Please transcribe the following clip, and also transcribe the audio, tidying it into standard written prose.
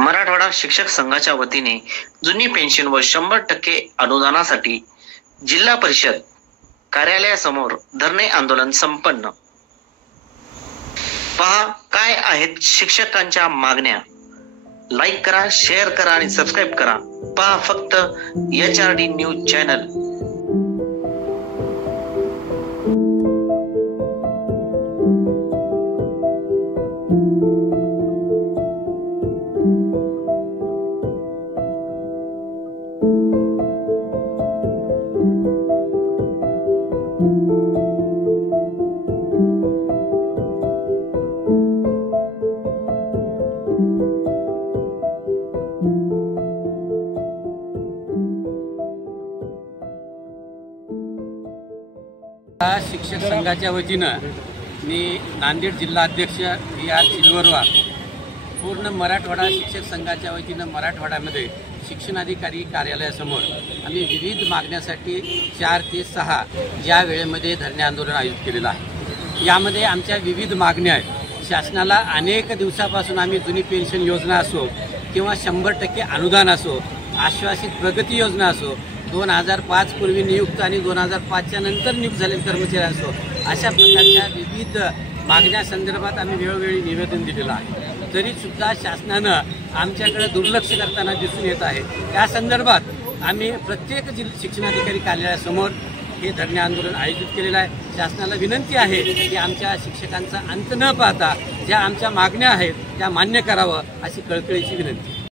मराठवाडा शिक्षक संघाच्या वतीने जुनी पेन्शन व 100% अनुदानासाठी जिल्हा परिषद कार्यालयासमोर धरणे आंदोलन संपन्न। पहा काय आहेत शिक्षकांच्या मागण्या। लाईक करा, शेअर करा आणि सबस्क्राईब करा। पहा फक्त HRD न्यूज चॅनल। शिक्षक संघाच्या वतीनं मी नांदेड जिल्हा अध्यक्ष VR चिलवरवा पूर्ण मराठवाडा शिक्षक संघाच्या वतीनं मराठवाड्यामध्ये शिक्षणाधिकारी कार्यालयासमोर आम्ही विविध मागण्यासाठी 4 ते 6 या वेळेमध्ये धरणे आंदोलन आयोजित केलेलं आहे। यामध्ये आमच्या विविध मागण्या आहेत। शासनाला अनेक दिवसापासून आम्ही जुनी पेन्शन योजना असो किंवा 100% अनुदान असो, आश्वासित प्रगती योजना असो, 2005 पूर्वी नियुक्त आणि 2005च्या नंतर नियुक्त झालेले कर्मचारी असो, अशा प्रकारच्या विविध मागण्यासंदर्भात आम्ही वेळोवेळी निवेदन दिलेलं आहे। तरीसुद्धा शासनानं आमच्याकडे दुर्लक्ष करताना दिसून येत आहे। त्या संदर्भात आम्ही प्रत्येक शिक्षणाधिकारी कार्यालयासमोर हे धरणे आंदोलन आयोजित केलेलं आहे। शासनाला विनंती आहे की आमच्या शिक्षकांचा अंत न पाहता ज्या आमच्या मागण्या आहेत त्या मान्य करावं, अशी कळकळीची विनंती।